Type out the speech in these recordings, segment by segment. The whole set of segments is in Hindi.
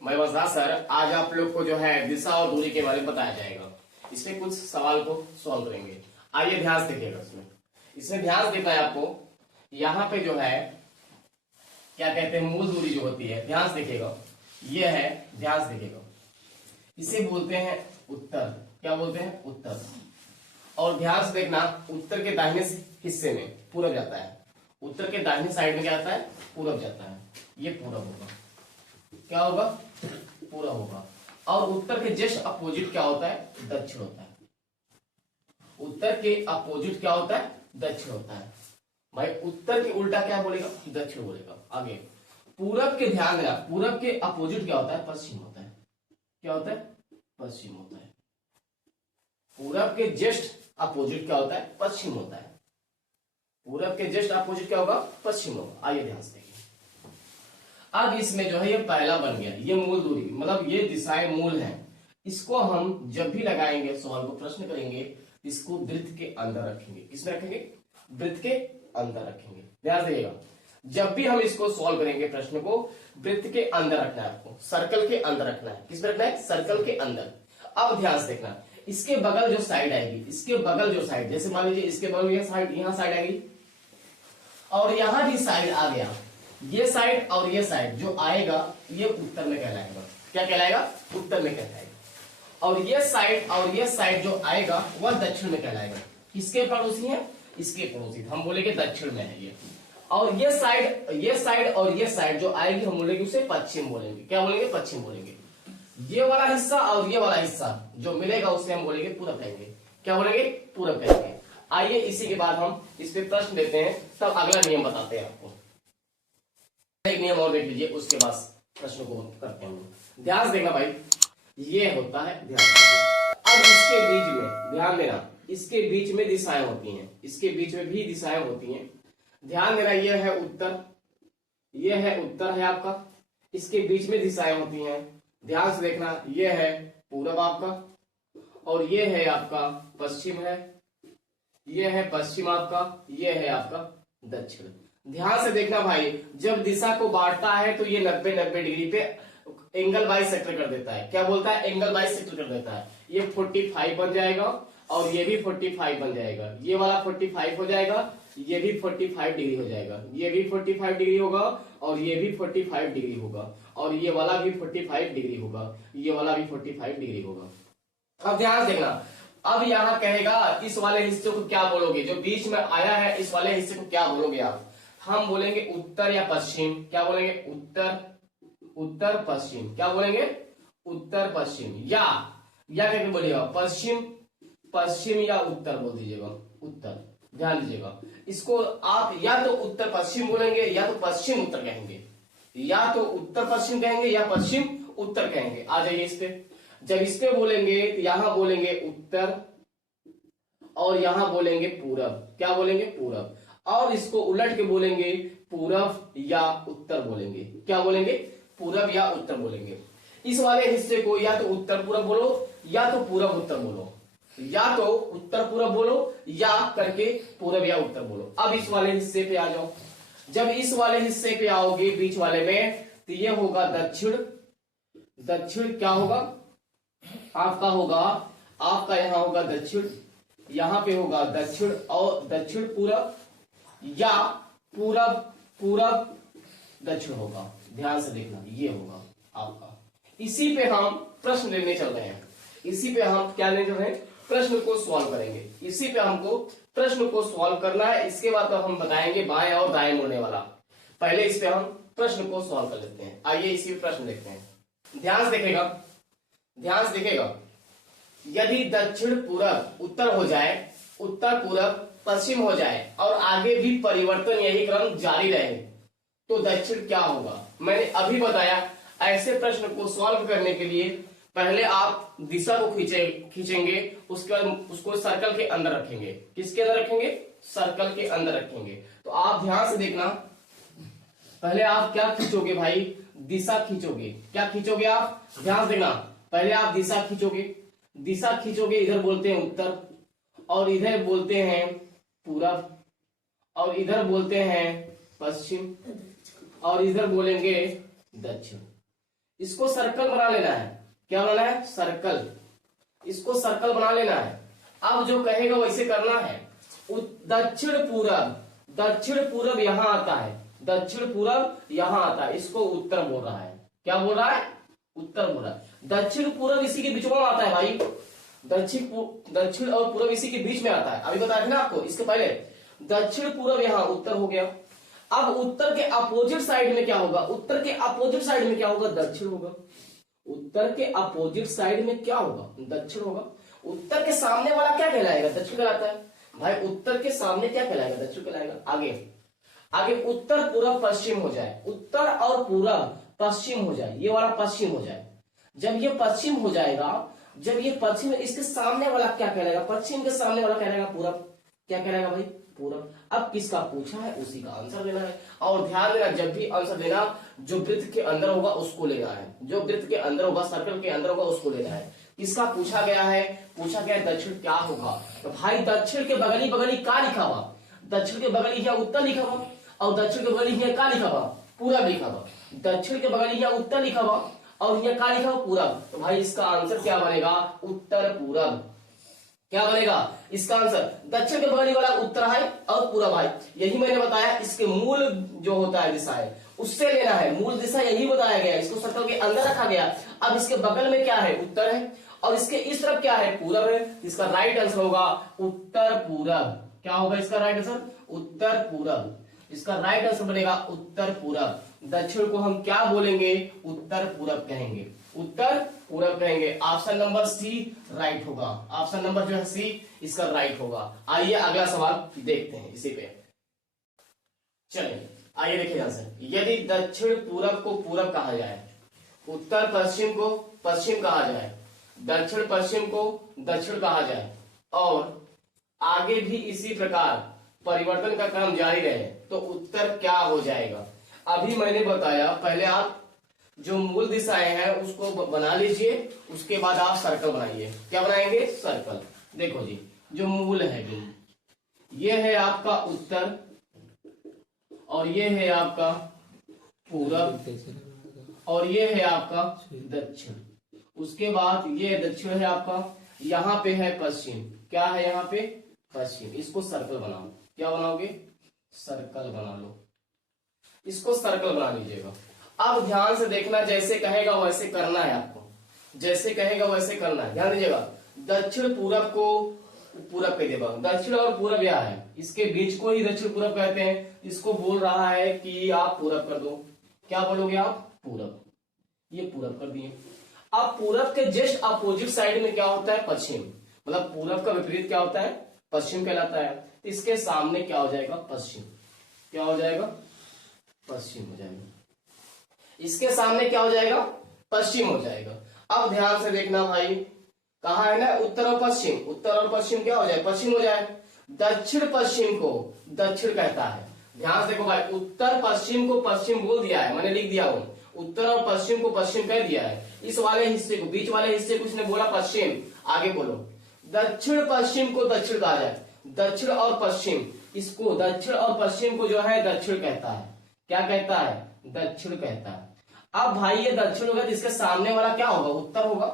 मैं वजदा सर। आज आप लोग को जो है दिशा और दूरी के बारे में बताया जाएगा। इसमें कुछ सवाल को सॉल्व करेंगे। आइए ध्यान से देखिएगा। इसमें ध्यान से देखना है आपको। यहाँ पे जो है क्या कहते हैं, मूल दूरी जो होती है, ध्यान से देखिएगा। ये है, ध्यान से देखिएगा, इसे बोलते हैं उत्तर। क्या बोलते हैं? उत्तर। और ध्यान से देखना, उत्तर के दाहिने हिस्से में पूरब जाता है। उत्तर के दाहिने साइड में क्या आता है? पूरब जाता है। ये पूरब होगा। क्या होगा? पूरब होगा। और उत्तर के जस्ट अपोजिट क्या होता है? दक्षिण होता है। उत्तर के अपोजिट क्या होता है? दक्षिण होता है। भाई उत्तर के उल्टा क्या बोलेगा? दक्षिण बोलेगा। आगे पूरब के ध्यान देना, पूरब के अपोजिट क्या होता है? पश्चिम होता है। क्या होता है? पश्चिम होता है। पूरब के जस्ट अपोजिट क्या होता है? पश्चिम होता है। पूरब के जस्ट अपोजिट क्या होगा? पश्चिम होगा। आइए ध्यान से देखिए। अब इसमें जो है ये पहला बन गया, ये मूल दूरी, मतलब ये दिशाएं मूल हैं। इसको हम जब भी लगाएंगे, सवाल को प्रश्न करेंगे, इसको वृत्त के अंदर रखेंगे। किसमें रखेंगे? वृत्त के अंदर रखेंगे। ध्यान देगा, जब भी हम इसको सॉल्व करेंगे, प्रश्न को वृत्त के अंदर रखना है आपको, सर्कल के अंदर रखना है। किसमें रखना है? सर्कल के अंदर। अब ध्यान से देखना, इसके बगल जो साइड आएगी, इसके बगल जो साइड, जैसे मान लीजिए इसके बगल में साइड, यहां साइड आएगी और यहां भी साइड आ गया, ये साइड और ये साइड जो आएगा ये उत्तर में कहलाएगा। क्या कहलाएगा? उत्तर में कहलाएगा। और ये साइड और ये साइड जो आएगा वह दक्षिण में कहलाएगा। किसके पड़ोसी है? इसके पड़ोसी, हम बोलेंगे दक्षिण में है ये। और ये साइड और ये साइड जो आएगी हम बोलेंगे उसे पश्चिम बोलेंगे। क्या बोलेंगे? पश्चिम बोलेंगे। ये वाला हिस्सा और ये वाला हिस्सा जो मिलेगा उसे हम बोलेंगे पूरब कहेंगे। क्या बोलेंगे? पूरब कहेंगे। आइए इसी के बाद हम इस पे प्रश्न देते हैं, तब अगला नियम बताते हैं आपको। एक नियम और देख लीजिए, उसके बाद प्रश्न को करते हैं। ध्यान से देखना भाई, ये होता है, ध्यान से। अब इसके बीच में ध्यान देना, इसके बीच में दिशाएं होती हैं, इसके बीच में भी दिशाएं होती हैं। ध्यान देना, ये है उत्तर, ये है उत्तर है आपका, इसके बीच में दिशाएं होती हैं। ध्यान से देखना, ये है पूरब आपका और ये है आपका पश्चिम है, ये है पश्चिम आपका, ये है आपका दक्षिण। ध्यान से देखना भाई, जब दिशा को बांटता है तो ये 90-90 डिग्री पे एंगल बाइसेक्टर कर देता है। क्या बोलता है? एंगल बाइसेक्टर कर देता है। ये 45 बन जाएगा और ये भी 45 बन जाएगा। ये वाला 45 हो जाएगा, ये भी 45 डिग्री हो जाएगा, ये भी 45 डिग्री होगा और ये भी 45 डिग्री होगा और ये वाला भी 45 डिग्री होगा, ये वाला भी 45 डिग्री होगा। अब ध्यान से देखना, अब यहां कहेगा इस वाले हिस्से को क्या बोलोगे? जो बीच में आया है इस वाले हिस्से को क्या बोलोगे आप? हम बोलेंगे उत्तर या पश्चिम। क्या बोलेंगे? उत्तर पश्चिम। क्या बोलेंगे? उत्तर पश्चिम। या कहकर बोलिएगा पश्चिम या उत्तर बोल दीजिएगा। उत्तर, ध्यान दीजिएगा, इसको आप या तो उत्तर पश्चिम बोलेंगे या तो पश्चिम उत्तर कहेंगे, या तो उत्तर पश्चिम कहेंगे या पश्चिम उत्तर कहेंगे। आ जाइए इस पे। जब इस पे बोलेंगे तो यहां बोलेंगे उत्तर और यहां बोलेंगे पूरब। क्या बोलेंगे? पूरब। और इसको उलट के बोलेंगे पूरब या उत्तर बोलेंगे। क्या बोलेंगे? पूरब या उत्तर बोलेंगे। इस वाले हिस्से को या तो उत्तर पूरब बोलो या तो पूरब उत्तर बोलो, या तो उत्तर पूरब बोलो या करके पूरब या उत्तर बोलो। अब इस वाले हिस्से पे आ जाओ। जब इस वाले हिस्से पे आओगे बीच वाले में तो ये होगा दक्षिण। दक्षिण क्या होगा आपका? होगा आपका यहां होगा दक्षिण, यहां पे होगा दक्षिण और दक्षिण पूरब या पूरब दक्षिण होगा। ध्यान से देखना, ये होगा आपका। इसी पे हम प्रश्न लेने चल रहे हैं। इसी पे हम क्या लेने चल रहे हैं? प्रश्न को सॉल्व करेंगे। इसी पे हमको प्रश्न को सॉल्व करना है। इसके बाद तो हम बताएंगे बाएं और दाएं मुड़ने वाला। पहले इस पे हम प्रश्न को सॉल्व कर लेते हैं। आइए इसी पे प्रश्न देखते हैं। ध्यान से देखिएगा, ध्यान से देखिएगा। यदि दक्षिण पूरब उत्तर हो जाए, उत्तर पूरब पश्चिम हो जाए और आगे भी परिवर्तन यही क्रम जारी रहे तो दक्षिण क्या होगा? मैंने अभी बताया, ऐसे प्रश्न को सॉल्व करने के लिए पहले आप दिशा को खींचेंगे, उसके बाद उसको सर्कल के अंदर रखेंगे। किसके अंदर रखेंगे? सर्कल के अंदर रखेंगे। तो आप ध्यान से देखना, पहले आप क्या खींचोगे भाई? दिशा खींचोगे। क्या खींचोगे आप? ध्यान से देखना, पहले आप दिशा खींचोगे। दिशा खींचोगे, इधर बोलते हैं उत्तर और इधर बोलते हैं पूरब और इधर बोलते हैं पश्चिम और इधर बोलेंगे दक्षिण। इसको सर्कल बना लेना है। क्या बनाना है? सर्कल। इसको सर्कल बना लेना है। अब जो कहेगा वैसे करना है। दक्षिण पूरब, दक्षिण पूरब यहां आता है, दक्षिण पूरब यहां आता है, इसको उत्तर बोल रहा है। क्या बोल रहा है? उत्तर बोल रहा है। दक्षिण पूरब इसी के बीच में आता है भाई, दक्षिण और पूरब इसी के बीच में आता है। अभी बताया था ना आपको इसके पहले। दक्षिण पूरब यहां उत्तर हो गया। अब उत्तर के अपोजिट साइड में क्या होगा? उत्तर के अपोजिट साइड में क्या होगा? दक्षिण होगा। उत्तर के अपोजिट साइड में क्या होगा? दक्षिण होगा। उत्तर के सामने वाला क्या कहलाएगा? दक्षिण कहलाता है भाई। उत्तर के सामने क्या कहलाएगा? दक्षिण कहलाएगा। आगे आगे उत्तर पूरब पश्चिम हो जाए, उत्तर और पूरब पश्चिम हो जाए, ये वाला पश्चिम हो जाए। जब ये पश्चिम हो जाएगा, जब ये पश्चिम, इसके सामने वाला क्या कहलाएगा? पश्चिम के सामने वाला कहलाएगा पूरब। क्या कहलाएगा भाई? पूरब। अब किसका पूछा है उसी का आंसर देना है। और ध्यान देना, जब भी आंसर देना, जो वृत्त के अंदर होगा उसको लेना है, जो वृत्त के अंदर होगा, सर्कल के अंदर होगा उसको लेना है। किसका पूछा गया है? पूछा गया दक्षिण क्या होगा। तो भाई दक्षिण के बगली बगली का लिखा हुआ? दक्षिण के बगली यहाँ उत्तर लिखा हुआ, और दक्षिण के बगली यहाँ का लिखा हुआ? पूरब लिखा हुआ। दक्षिण के बगली यहाँ उत्तर लिखा हुआ और यहाँ का लिखा हुआ? पूरब। तो भाई इसका आंसर क्या बनेगा? उत्तर पूरब। क्या बनेगा इसका आंसर? दक्षिण के बगली वाला उत्तर है और पूरब है। यही मैंने बताया, इसके मूल जो होता है दिशा है उससे लेना है। मूल दिशा यही बताया गया, इसको सर्कल के अंदर रखा गया। अब इसके बगल में क्या है? उत्तर है, और इसके इस तरफ क्या है? पूरब है। इसका राइट आंसर होगा उत्तर पूरब। क्या होगा इसका राइट आंसर? उत्तर पूरब। इसका राइट आंसर बनेगा उत्तर पूरब। दक्षिण को हम क्या बोलेंगे? उत्तर पूरब कहेंगे, उत्तर पूरब कहेंगे। ऑप्शन नंबर सी राइट होगा। ऑप्शन नंबर जो है सी इसका राइट होगा। आइए अगला सवाल देखते हैं इसी पे। चलिए आइए देखिए ध्यान से। यदि दक्षिण पूरब को पूरब कहा जाए, उत्तर पश्चिम को पश्चिम कहा जाए, दक्षिण पश्चिम को दक्षिण कहा जाए, और आगे भी इसी प्रकार परिवर्तन का क्रम जारी रहे, तो उत्तर क्या हो जाएगा? अभी मैंने बताया, पहले आप जो मूल दिशाएं हैं उसको बना लीजिए, उसके बाद आप सर्कल बनाइए। क्या बनाएंगे? सर्कल। देखो जी, जो मूल है ये है आपका उत्तर, और ये है आपका पूरब, और ये है आपका दक्षिण। उसके बाद ये दक्षिण है आपका, यहाँ पे है पश्चिम। क्या है यहाँ पे? पश्चिम। इसको सर्कल बनाओ। क्या बनाओगे? सर्कल बना लो। इसको सर्कल बना लीजिएगा। अब ध्यान से देखना, जैसे कहेगा वैसे करना है आपको, जैसे कहेगा वैसे करना है। ध्यान दीजिएगा। दक्षिण पूरब को पूरब कह देगा। दक्षिण और पूरब यह है, इसके बीच को ही दक्षिण पूरब कहते हैं। इसको बोल रहा है कि आप पूरब कर दो। क्या बोलोगे आप? पूरब। ये पूरब कर दिए। अब पूरब के जस्ट अपोजिट साइड में क्या होता है? पश्चिम। मतलब पूरब का विपरीत क्या होता है? पश्चिम कहलाता है। इसके सामने क्या हो जाएगा? पश्चिम। क्या हो जाएगा? पश्चिम हो जाएगा। इसके सामने क्या हो जाएगा? पश्चिम हो जाएगा। अब ध्यान से देखना भाई, कहा है ना उत्तर और पश्चिम, उत्तर और पश्चिम क्या हो जाए? पश्चिम हो जाए। दक्षिण पश्चिम को दक्षिण कहता है। ध्यान से देखो भाई, उत्तर पश्चिम को पश्चिम बोल दिया है, मैंने लिख दिया हूं। उत्तर और पश्चिम को पश्चिम कह दिया है। इस वाले हिस्से को, बीच वाले हिस्से को उसने बोला पश्चिम। आगे बोलो, दक्षिण पश्चिम को दक्षिण कहा जाए। दक्षिण और पश्चिम, इसको दक्षिण और पश्चिम को जो है दक्षिण कहता है। क्या कहता है? दक्षिण कहता है। अब भाई ये दक्षिण होगा तो इसके सामने वाला क्या होगा? उत्तर होगा,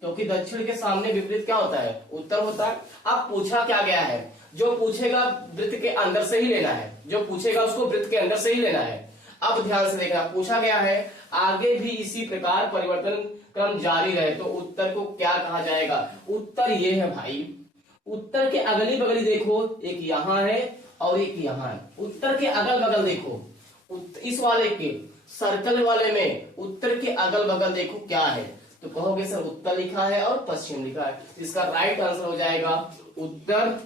क्योंकि दक्षिण के सामने विपरीत क्या होता है? उत्तर होता है। अब पूछा क्या गया है? जो पूछेगा वृत्त के अंदर से ही लेना है, जो पूछेगा उसको वृत्त के अंदर से ही लेना है। अब ध्यान से देखना, पूछा गया है आगे भी इसी प्रकार परिवर्तन क्रम जारी रहे, तो उत्तर को क्या कहा जाएगा? उत्तर ये है भाई, उत्तर के अगली बगली देखो, एक यहाँ है और एक यहाँ है। उत्तर के अगल बगल देखो, इस वाले के सर्कल वाले में उत्तर के अगल बगल देखो क्या है, तो कहोगे सर उत्तर लिखा है और पश्चिम लिखा है। इसका राइट आंसर हो जाएगा उत्तर,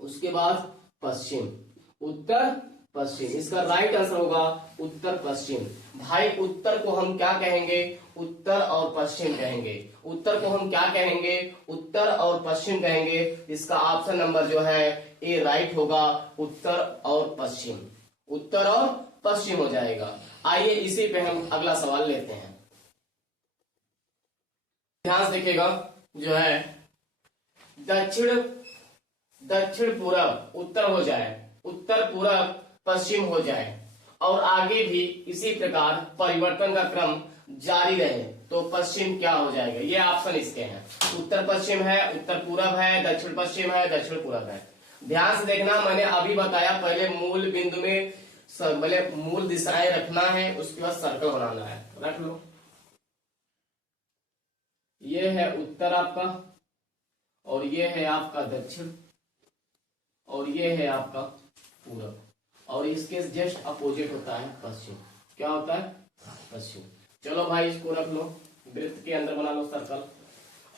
उसके बाद पश्चिम, उत्तर पश्चिम। इसका राइट आंसर होगा उत्तर पश्चिम। भाई उत्तर को हम क्या कहेंगे? उत्तर और पश्चिम कहेंगे। उत्तर को हम क्या कहेंगे? उत्तर और पश्चिम कहेंगे। इसका ऑप्शन नंबर जो है ए राइट होगा, उत्तर और पश्चिम। उत्तर और पश्चिम हो जाएगा। आइए इसी पे हम अगला सवाल लेते हैं। ध्यान से देखिएगा, जो है दक्षिण पूरब उत्तर हो जाए, उत्तर पूरब पश्चिम हो जाए, और आगे भी इसी प्रकार परिवर्तन का क्रम जारी रहे तो पश्चिम क्या हो जाएगा, ये ऑप्शन इसके हैं। उत्तर पश्चिम है, उत्तर पूरब है, दक्षिण पश्चिम है, दक्षिण पूरब है। ध्यान से देखना, मैंने अभी बताया पहले मूल बिंदु में पहले मूल दिशाएं रखना है, उसके बाद सर्कल बनाना है। रख लो, ये है उत्तर आपका, और ये है आपका दक्षिण, और ये है आपका पूरब, और इसके जस्ट अपोजिट होता है पश्चिम। क्या होता है, पश्चिम। चलो भाई इसको रख लो, वृत्त के अंदर बना लो सर्कल।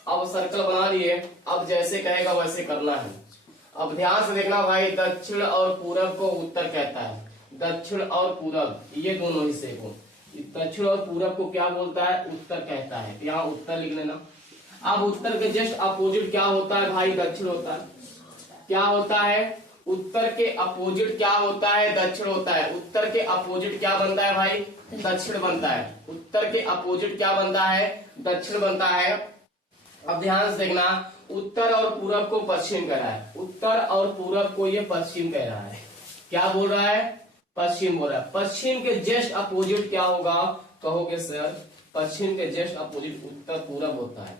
अब सर्कल बना लिए, अब जैसे कहेगा वैसे करना है। अब ध्यान से देखना भाई, दक्षिण और पूरब को उत्तर कहता है, दक्षिण और पूरब ये दोनों हिस्से को दक्षिण और पूरब को क्या बोलता है, उत्तर कहता है। यहाँ उत्तर लिख लेना। अब उत्तर के जस्ट अपोजिट क्या होता है भाई, दक्षिण होता है। क्या होता है, उत्तर के अपोजिट क्या होता है, दक्षिण होता है। उत्तर के अपोजिट क्या बनता है भाई, दक्षिण बनता है। उत्तर के अपोजिट क्या बनता है, दक्षिण बनता है। अब ध्यान से देखना, उत्तर और पूरब को पश्चिम कह रहा है, उत्तर और पूरब को ये पश्चिम कह रहा है। क्या बोल रहा है, पश्चिम बोल रहा है। पश्चिम के जस्ट अपोजिट क्या होगा, कहोगे सर पश्चिम के जस्ट अपोजिट उत्तर पूरब होता है।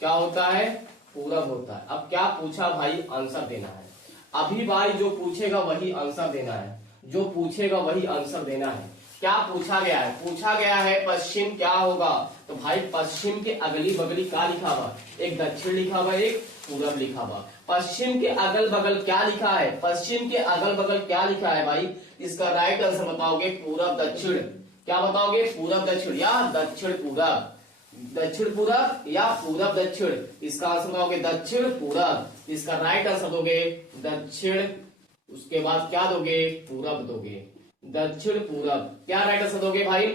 क्या होता है, पूरब होता है। अब क्या पूछा भाई, आंसर देना है। अभी भाई जो पूछेगा वही आंसर देना है, जो पूछेगा वही आंसर देना है। क्या पूछा गया है, पूछा गया है पश्चिम क्या होगा, तो भाई पश्चिम के अगली बगली क्या लिखा हुआ, एक दक्षिण लिखा हुआ, एक पूरब लिखा हुआ। पश्चिम के अगल बगल क्या लिखा है, पश्चिम के अगल बगल क्या लिखा है भाई, इसका राइट आंसर बताओगे पूरब दक्षिण। क्या बताओगे, पूरब दक्षिण या दक्षिण पूरब, दक्षिण पूरब या पूरब दक्षिण। इसका आंसर बताओगे दक्षिण पूरब। इसका राइट आंसर दोगे दक्षिण, उसके बाद क्या दोगे, पूरब दोगे, दक्षिण पूरब। क्या राइट आंसर दोगे भाई,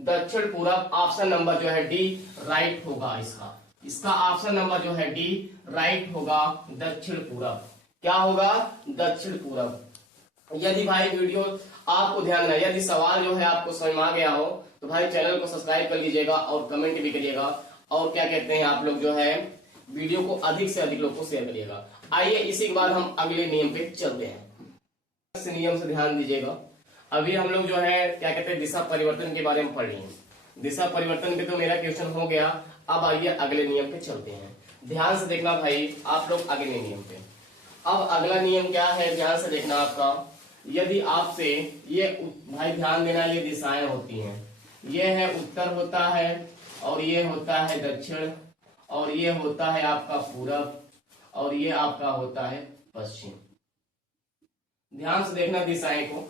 दक्षिण पूरब। ऑप्शन नंबर जो है डी राइट होगा इसका। इसका ऑप्शन नंबर जो है डी राइट होगा, दक्षिण पूरब। क्या होगा, दक्षिण पूरब। यदि भाई वीडियो आपको ध्यान रहे, यदि सवाल जो है आपको समझ में आ गया हो तो भाई चैनल को सब्सक्राइब कर लीजिएगा और कमेंट भी करिएगा, और क्या कहते हैं आप लोग जो है वीडियो को अधिक से अधिक लोग को शेयर करिएगा। आइए इसी के बाद हम अगले नियम पे चलते हैं। इस नियम से ध्यान दीजिएगा। अभी हम लोग जो है क्या कहते हैं दिशा परिवर्तन के बारे में पढ़ रहे हैं। दिशा परिवर्तन पे तो मेरा क्वेश्चन हो गया। अब आइए अगले नियम पे चलते हैं। ध्यान से देखना भाई आप लोग अगले नियम पे। अब अगला नियम क्या है, ध्यान से देखना आपका। यदि आपसे ये भाई ध्यान देना, ये दिशाएं होती हैं, ये है उत्तर होता है, और ये होता है दक्षिण, और ये होता है आपका पूरब, और ये आपका होता है पश्चिम। ध्यान से देखना दिशाएं को।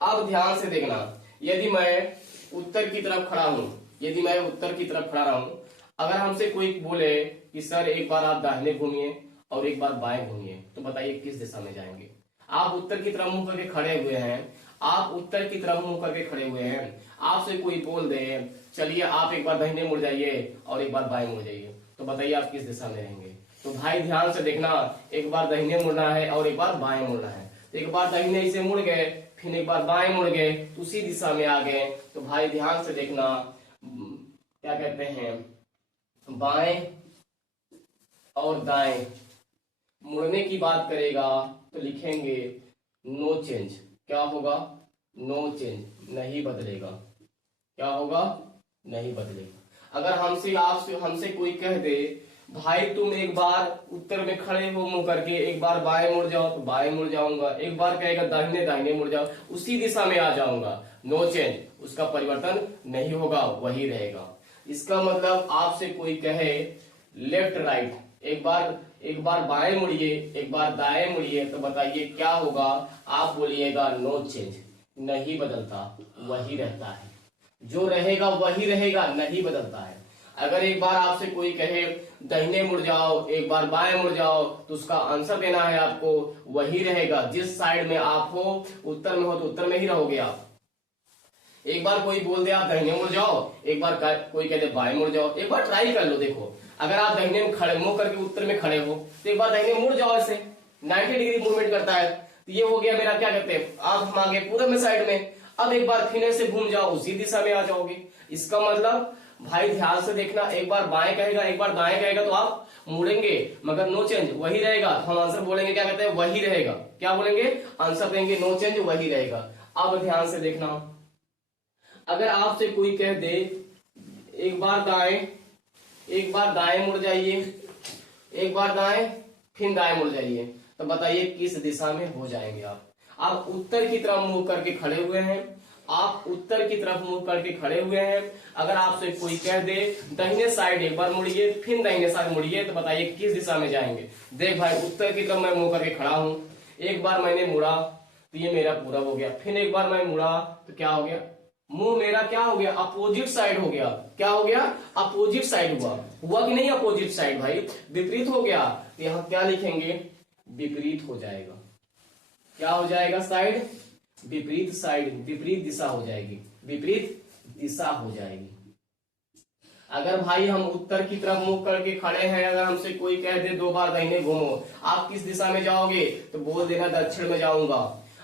अब ध्यान से देखना, यदि मैं उत्तर की तरफ खड़ा हूं, यदि मैं उत्तर की तरफ खड़ा रहूं, अगर हमसे कोई बोले कि सर एक बार आप दाहिने घूमिए और एक बार बाएं घूमिए, तो बताइए किस दिशा में जाएंगे। आप उत्तर की तरफ मुंह करके खड़े हुए हैं, आप उत्तर की तरफ मुंह करके खड़े हुए हैं, आपसे कोई बोल दे चलिए आप एक बार दाहिने मुड़ जाइए और एक बार बाएं मुड़ जाइए, तो बताइए आप किस दिशा में रहेंगे। तो भाई ध्यान से देखना, एक बार दाहिने मुड़ना है और एक बार बाएं मुड़ना है। तो एक बार दाहिने से मुड़ गए, फिर एक बार बाएं मुड़ गए, उसी दिशा में आ गए। तो भाई ध्यान से देखना, क्या कहते हैं, बाएं और दाएं मुड़ने की बात करेगा तो लिखेंगे नो चेंज। क्या होगा, नो चेंज, नहीं बदलेगा। क्या होगा, नहीं बदलेगा। अगर हमसे कोई कह दे भाई तुम एक बार उत्तर में खड़े हो मुंह करके, एक बार बाएं मुड़ जाओ, तो बाएं मुड़ जाऊंगा। एक बार कहेगा दाहिने दाहिने मुड़ जाओ, उसी दिशा में आ जाऊंगा। नो चेंज, उसका परिवर्तन नहीं होगा, वही रहेगा। इसका मतलब आपसे कोई कहे लेफ्ट राइट, एक बार बाएं मुड़िए, एक बार दाएं मुड़िए, तो बताइए क्या होगा। आप बोलिएगा नो चेंज, नहीं बदलता, वही रहता है। जो रहेगा वही रहेगा, नहीं बदलता है। अगर एक बार आपसे कोई कहे दाहिने मुड़ जाओ, एक बार बाएं मुड़ जाओ, तो उसका आंसर देना है आपको वही रहेगा। जिस साइड में आप हो, उत्तर में हो तो उत्तर में ही रहोगे आप। एक बार कोई बोल दे आप दाहिने मुड़ जाओ, एक बार कोई कह दे बाएं मुड़ जाओ, एक बार ट्राई कर लो। देखो अगर आप दाहिने में खड़े मुंह करके उत्तर में खड़े हो तो एक बार दाहिने मुड़ जाओ, ऐसे 90 डिग्री मूवमेंट करता है। तो ये हो गया मेरा क्या कहते हैं, आप हम आगे पूरब में साइड में। अब एक बार फिर से घूम जाओ, उसी दिशा में आ जाओगे। इसका मतलब भाई ध्यान से देखना, एक बार बाएं कहेगा एक बार दाएं कहेगा तो आप मुड़ेंगे, मगर नो चेंज वही रहेगा। हम आंसर बोलेंगे क्या कहते हैं, वही रहेगा। क्या बोलेंगे, आंसर देंगे नो चेंज वही रहेगा। अब ध्यान से देखना, अगर आपसे कोई कह दे एक बार दाएं, एक बार दाएं मुड़ जाइए, एक बार दाएं, फिर दाएं मुड़ जाइए। तो बताइए किस दिशा में हो जाएंगे आप उत्तर की तरफ मुंह करके खड़े हुए हैं, आप उत्तर की तरफ मुंह करके खड़े हुए हैं। अगर आपसे कोई कह दे दाहिने साइड एक बार मुड़िए, फिर दाहिने साइड मुड़िए, तो बताइए किस दिशा में जाएंगे। देख भाई, उत्तर की तरफ मैं मुंह करके खड़ा हूं, एक बार मैंने मुड़ा तो ये मेरा पूरब हो गया, फिर एक बार मैं मुड़ा तो क्या हो गया, मुंह मेरा क्या हो गया, अपोजिट साइड हो गया। क्या हो गया, अपोजिट साइड हुआ कि नहीं, अपोजिट साइड भाई, विपरीत हो गया। तो यहां क्या लिखेंगे, विपरीत हो जाएगा। क्या हो जाएगा, साइड विपरीत, साइड विपरीत दिशा हो जाएगी, विपरीत दिशा हो जाएगी। अगर भाई हम उत्तर की तरफ मुंह करके खड़े हैं, अगर हमसे कोई कह दे 2 बार दाहिने घूमो, आप किस दिशा में जाओगे, तो बोल देना दक्षिण में जाऊंगा।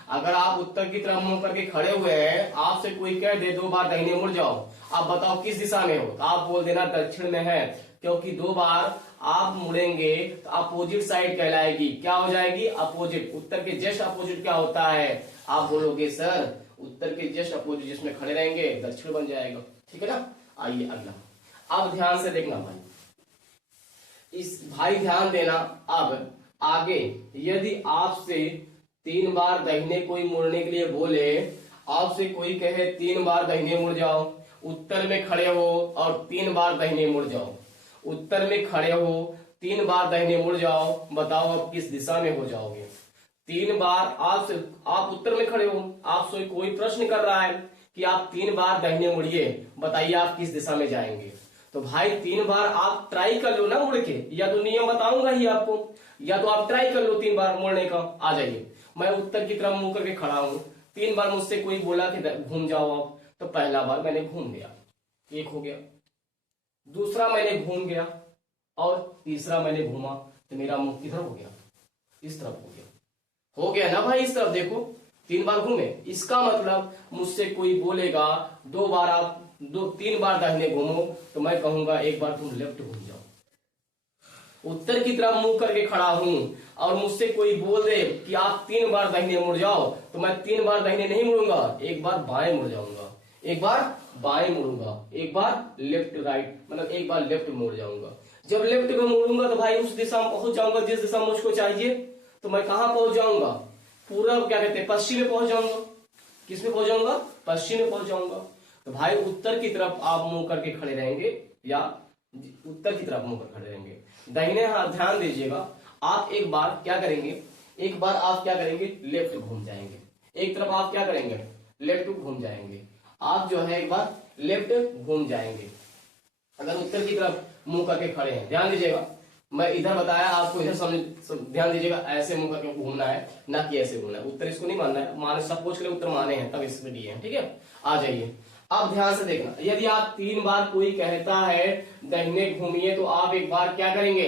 अगर आप उत्तर की तरफ मुंह करके खड़े हुए हैं, आपसे कोई कह दे 2 बार दाहिने मुड़ जाओ, आप बताओ किस दिशा में हो, तो आप बोल देना दक्षिण में है, क्योंकि 2 बार आप मुड़ेंगे तो अपोजिट साइड कहलाएगी। क्या हो जाएगी, अपोजिट। उत्तर के जस्ट अपोजिट क्या होता है, आप बोलोगे सर उत्तर के जस्ट अपोजिट जिसमें खड़े रहेंगे दक्षिण बन जाएगा। ठीक है ना। आइए अगला, अब ध्यान से देखना भाई, इस भाई ध्यान देना। अब आगे यदि आपसे 3 बार दाहिने कोई मुड़ने के लिए बोले, आपसे कोई कहे 3 बार दाहिने मुड़ जाओ, उत्तर में खड़े हो और 3 बार दाहिने मुड़ जाओ, उत्तर में खड़े हो 3 बार दाहिने मुड़ जाओ, बताओ आप किस दिशा में हो जाओगे। 3 बार आप उत्तर में खड़े हो, आपसे कोई प्रश्न कर रहा है कि आप 3 बार दाहिने मुड़िए, बताइए आप किस दिशा में जाएंगे। तो भाई 3 बार आप ट्राई कर लो ना मुड़ के, या तो नियम बताऊंगा ही आपको, या तो आप ट्राई कर लो 3 बार मुड़ने का। आ जाइए, मैं उत्तर की तरफ मुंह करके खड़ा हूं, 3 बार मुझसे कोई बोला कि घूम जाओ आप, तो पहला बार मैंने घूम गया, एक हो गया, दूसरा मैंने घूम गया, और तीसरा मैंने घूमा, तो मेरा मुंह किधर हो गया, इस तरफ हो गया ना भाई, इस तरफ देखो 3 बार घूमे। इसका मतलब मुझसे कोई बोलेगा 2 बार आप 3 बार दाहिने घूमो, तो मैं कहूंगा एक बार तुम लेफ्ट घूम जाओ। उत्तर की तरफ मुंह करके खड़ा हूं और मुझसे कोई बोल दे कि आप 3 बार दाहिने मुड़ जाओ, तो मैं 3 बार दाहिने नहीं मुड़ूंगा, एक बार बाएं मुड़ जाऊंगा, एक बार बाएं मुड़ूंगा, एक बार लेफ्ट राइट, मतलब एक बार लेफ्ट मुड़ जाऊंगा। जब लेफ्ट में मुड़ूंगा तो भाई उस दिशा में पहुंच जाऊंगा जिस दिशा में मुझको चाहिए। तो मैं कहां पहुंच जाऊंगा, पूरब, क्या कहते हैं, पश्चिम में पहुंच जाऊंगा। किस में पहुंच जाऊंगा, पश्चिम में पहुंच जाऊंगा। तो भाई उत्तर की तरफ आप मुंह करके खड़े रहेंगे, या उत्तर की तरफ मुंह कर खड़े रहेंगे। दाहिने हाथ ध्यान दीजिएगा, आप एक बार क्या करेंगे, एक बार आप क्या करेंगे, लेफ्ट घूम जाएंगे, एक तरफ आप क्या करेंगे, लेफ्ट घूम जाएंगे। आप जो है एक बार लेफ्ट घूम जाएंगे, अगर उत्तर की तरफ मुंह करके खड़े हैं। ध्यान दीजिएगा, मैं इधर बताया आपको, इधर समझ, ध्यान दीजिएगा, ऐसे मुंह करके घूमना है, ना कि ऐसे घूमना है। उत्तर इसको नहीं मानना है, माने सब पूछ के उत्तर माने हैं तब इसमें दिए हैं। ठीक है, आ जाइए, अब ध्यान से देखना। यदि आप 3 बार कोई कहता है दाहिने घूमिए, तो आप एक बार क्या करेंगे,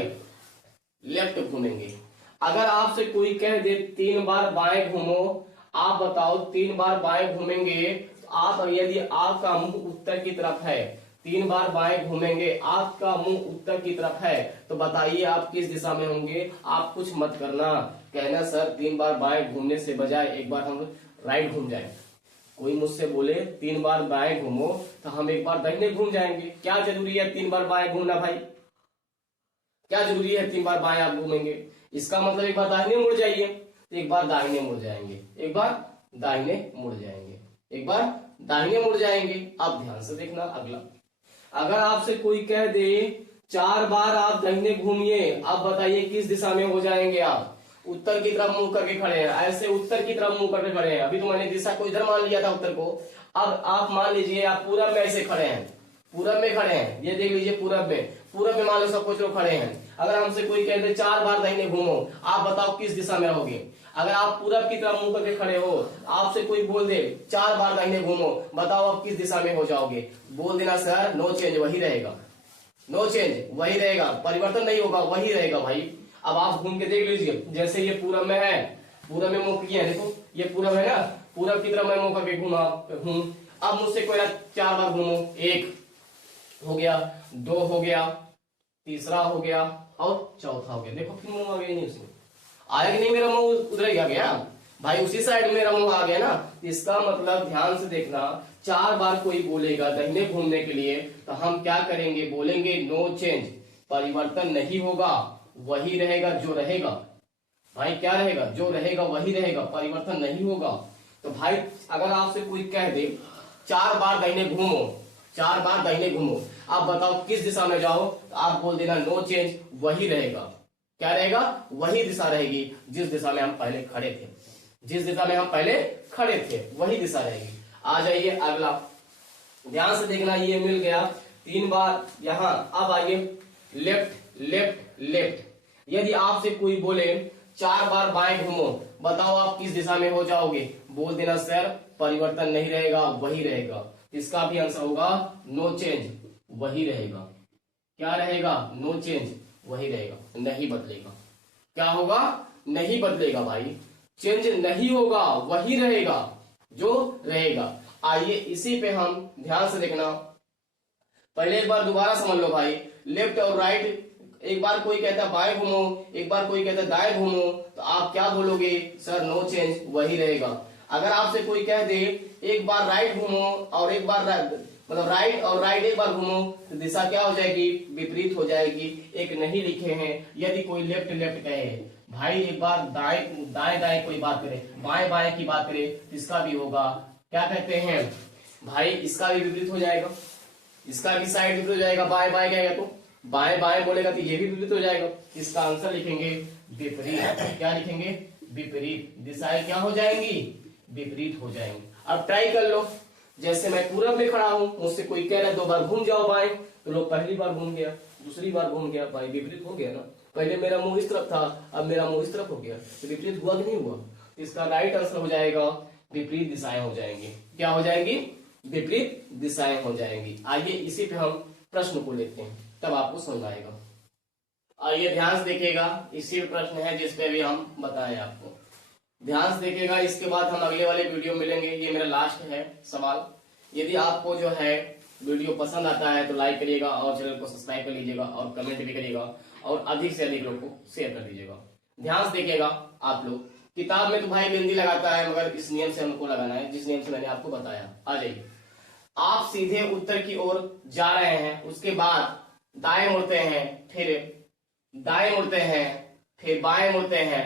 लेफ्ट घूमेंगे। अगर आपसे कोई कह दे 3 बार बाएं घूमो, आप बताओ 3 बार बाएं घूमेंगे, तो आप, यदि आपका मुंह उत्तर की तरफ है, 3 बार बाएं घूमेंगे, आपका मुंह उत्तर की तरफ है, तो बताइए आप किस दिशा में होंगे। आप कुछ मत करना, कहना सर 3 बार बाएं घूमने से बजाय एक बार हम राइट घूम जाए। कोई मुझसे बोले 3 बार बाएं घूमो, तो हम एक बार दाहिने घूम जाएंगे। क्या जरूरी है 3 बार बाएं घूमना भाई, क्या जरूरी है 3 बार बाएं आप घूमेंगे। इसका मतलब एक बार दाहिने मुड़ जाइए, तो एक बार दाहिने मुड़ जाएंगे, एक बार दाहिने मुड़ जाएंगे, एक बार दाहिने मुड़ जाएंगे। अब ध्यान से देखना अगला, अगर आपसे कोई कह दे 4 बार आप दाहिने घूमिए, आप बताइए किस दिशा में हो जाएंगे आप। उत्तर की तरफ मुंह करके खड़े हैं, ऐसे उत्तर की तरफ मुंह करके खड़े हैं। अभी तो मैंने दिशा को इधर मान लिया था उत्तर को, अब आप मान लीजिए आप पूरब में ऐसे खड़े हैं, पूरब में खड़े हैं, ये देख लीजिए पूरब में मान लो सब कुछ लोग खड़े हैं। अगर हमसे कोई कह दे 4 बार दाहिने घूमो, आप बताओ किस दिशा में रहोगे। अगर आप पूरब की तरफ मुंह करके खड़े हो, आपसे कोई बोल दे 4 बार दाहिने घूमो, बताओ आप किस दिशा में हो जाओगे। बोल देना सर नो चेंज, वही रहेगा, नो चेंज वही रहेगा, परिवर्तन नहीं होगा, वही रहेगा भाई। अब आप घूम के देख लीजिए, जैसे ये पूरब में है, पूरब में मुंह किया है, देखो ये पूरब है ना, पूरब की तरफ मैं मुंह करके घूमा हूं। अब मुझसे कोई 4 बार घूमो, 1 हो गया, 2 हो गया, तीसरा हो गया और चौथा हो गया। देखो फिर मुंह आ गया, नहीं उसमें आया कि नहीं, मेरा मुंह उधर ही आ गया भाई, उसी साइड मेरा मुंह आ गया ना। इसका मतलब ध्यान से देखना, 4 बार कोई बोलेगा दाहिने घूमने के लिए तो हम क्या करेंगे, बोलेंगे नो चेंज, परिवर्तन नहीं होगा, वही रहेगा जो रहेगा। भाई क्या रहेगा, जो रहेगा वही रहेगा, परिवर्तन नहीं होगा। तो भाई अगर आपसे कोई कह दे 4 बार दाहिने घूमो, 4 बार दाहिने घूमो, आप बताओ किस दिशा में जाओ, तो आप बोल देना नो चेंज, वही रहेगा। क्या रहेगा, वही दिशा रहेगी जिस दिशा में हम पहले खड़े थे, जिस दिशा में हम पहले खड़े थे वही दिशा रहेगी। आ जाइए अगला, ध्यान से देखना, ये मिल गया 3 बार यहां। अब आइए लेफ्ट लेफ्ट लेफ्ट। यदि आपसे कोई बोले 4 बार बाएं घूमो, बताओ आप किस दिशा में हो जाओगे, बोल देना सर परिवर्तन नहीं रहेगा, वही रहेगा। इसका भी आंसर होगा नो चेंज, वही रहेगा। क्या रहेगा, नो चेंज, वही रहेगा, नहीं बदलेगा। क्या होगा, नहीं बदलेगा भाई, चेंज नहीं होगा, वही रहेगा जो रहेगा। आइए इसी पे हम ध्यान से देखना, पहले एक बार दोबारा समझ लो भाई, लेफ्ट और राइट, एक बार कोई कहता है बाएं घूमो, एक बार कोई कहता है दाएं घूमो, तो आप क्या बोलोगे, सर नो चेंज, वही रहेगा। अगर आपसे कोई कह दे एक बार राइट घूमो और एक बार मतलब राइट और राइट एक बार घूमो, तो दिशा क्या हो जाएगी, विपरीत हो जाएगी, एक नहीं लिखे हैं। यदि कोई लेफ्ट लेफ्ट कहे भाई, एक बार दाएं दाएं दाएं कोई बात करे, बाएं बाएं की बात करे, इसका भी होगा, क्या कहते हैं भाई, इसका भी विपरीत हो जाएगा, इसका भी साइड विपरीत हो जाएगा। बाएं बाएं कहेगा तो बाएं बाएं बोलेगा तो ये भी विपरीत हो जाएगा। इसका आंसर लिखेंगे विपरीत। क्या लिखेंगे, विपरीत। दिशाएं क्या हो जाएंगी, विपरीत हो जाएंगी। अब ट्राई कर लो, जैसे मैं पूरब में खड़ा हूं, मुझसे कोई कह रहा है 2 बार घूम जाओ बाएं, तो लोग पहली बार घूम गया, दूसरी बार घूम गया, भाई विपरीत हो गया ना। पहले मेरा मुंह इस तरफ था, अब मेरा मुंह इस तरफ हो गया, तो विपरीत हुआ कि नहीं हुआ। इसका राइट आंसर हो जाएगा विपरीत दिशाएं हो जाएंगी। क्या हो जाएंगी, विपरीत दिशाएं हो जाएंगी। आइए इसी पे हम प्रश्न को लेते हैं, तब आपको समझ आएगा। आइए ध्यान से देखिएगा, इसी प्रश्न है जिसपे भी हम बताएं आपको, ध्यान से देखिएगा। इसके बाद हम अगले वाले वीडियो में मिलेंगे। ये मेरा लास्ट है सवाल। यदि आपको जो है वीडियो पसंद आता है तो लाइक करिएगा और चैनल को सब्सक्राइब कर लीजिएगा और कमेंट भी करिएगा और अधिक से अधिक लोग को शेयर कर दीजिएगा। ध्यान से देखिएगा आप लोग, किताब में तो भाई बिंदी लगाता है, मगर इस नियम से हमको लगाना है जिस नियम से मैंने आपको बताया। आ जाइए, आप सीधे उत्तर की ओर जा रहे हैं, उसके बाद दाएं मुड़ते हैं, फिर दाएं मुड़ते हैं, फिर बाएं मुड़ते हैं,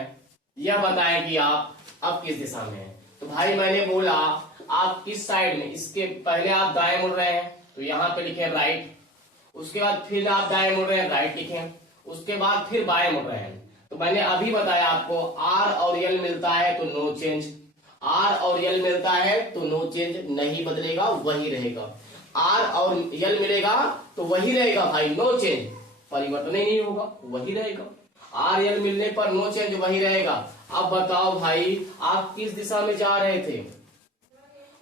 यह बताएं कि आप अब किस दिशा में हैं। तो भाई मैंने बोला आप किस साइड में, इसके पहले आप दाएं मुड़ रहे हैं तो यहाँ पे लिखे राइट, उसके बाद फिर आप दाएं मुड़ रहे हैं, राइट लिखें, उसके बाद फिर बाएं मुड़ रहे हैं। तो मैंने अभी बताया आपको आर और यल मिलता है तो नो चेंज, आर और यल मिलता है तो नो चेंज, नहीं बदलेगा, वही रहेगा। आर और यल मिलेगा तो वही रहेगा भाई, नो चेंज, परिवर्तन ही नहीं होगा, वही रहेगा। आर यल मिलने पर नो चेंज, वही रहेगा। अब बताओ भाई आप किस दिशा में जा रहे थे,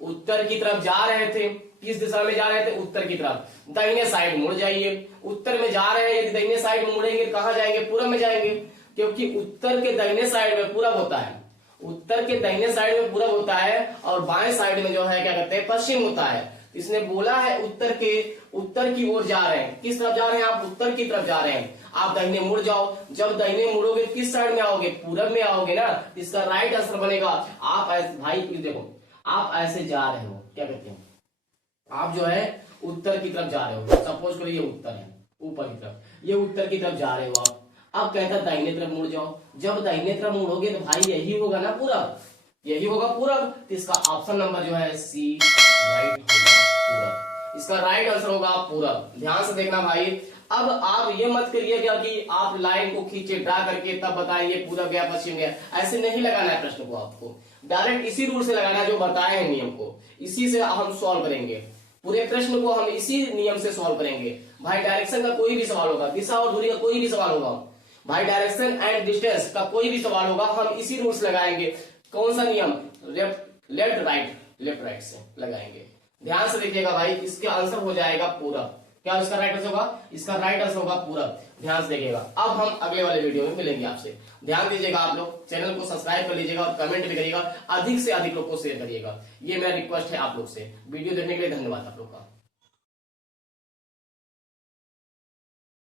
उत्तर की तरफ जा रहे थे। किस दिशा में जा रहे थे, उत्तर की तरफ, दाहिने साइड मुड़ जाइए। उत्तर में जा रहे हैं, यदि दाहिने साइड में मुड़ेंगे कहां जाएंगे, पूरब में जाएंगे, क्योंकि उत्तर के दाहिने साइड में पूरब होता है, उत्तर के दाहिने साइड में पूरब होता है और बाएं साइड में जो है क्या कहते हैं, पश्चिम होता है। इसने बोला है उत्तर की ओर जा रहे हैं। किस तरफ जा रहे हैं आप, उत्तर की तरफ जा रहे हैं। आप दाहिने मुड़ जाओ, जब दाहिने मुड़ोगे किस साइड में आओगे, पूरब में आओगे ना। इसका राइट आंसर बनेगा, आप ऐसे भाई देखो, आप ऐसे जा रहे हो, क्या कहते हैं, आप जो है उत्तर की तरफ जा रहे हो। सपोज करो ये उत्तर है, ऊपर की तरफ, ये उत्तर की तरफ जा रहे हो आप। अब कहता है दाहिने तरफ मुड़ जाओ, जब दाहिने तरफ मुड़ोगे तो भाई यही होगा ना पूरब, यही होगा पूरब। तो इसका ऑप्शन नंबर जो है सी राइट होगा, पूरब। इसका राइट आंसर होगा पूरब। ध्यान से देखना भाई, अब आप ये मत करिएगा कि आप लाइन को खींचे ड्रा करके तब बताएंगे पूरब गया पश्चिम गया, ऐसे नहीं लगाना है प्रश्न को। आपको डायरेक्ट इसी रूल से लगाना है जो बताए हैं नियम को, इसी से हम सॉल्व करेंगे पूरे प्रश्न को, हम इसी नियम से सॉल्व करेंगे। भाई डायरेक्शन का कोई भी सवाल होगा, दिशा और दूरी का कोई भी सवाल होगा, भाई डायरेक्शन एंड डिस्टेंस का कोई भी सवाल होगा, हम इसी रूल से लगाएंगे। कौन सा नियम, लेफ्ट राइट से लगाएंगे। ध्यान से देखिएगा भाई, इसका आंसर हो जाएगा पूरब। क्या इसका राइट आंसर होगा, इसका राइट आंसर होगा पूरब। ध्यान से देखिएगा। अब हम अगले वाले वीडियो में मिलेंगे आपसे। ध्यान दीजिएगा, आप लोग चैनल को सब्सक्राइब कर लीजिएगा और कमेंट भी करिएगा, अधिक से अधिक लोग को शेयर करिएगा। ये मेरा रिक्वेस्ट है आप लोग से। वीडियो देखने के लिए धन्यवाद आप लोग का।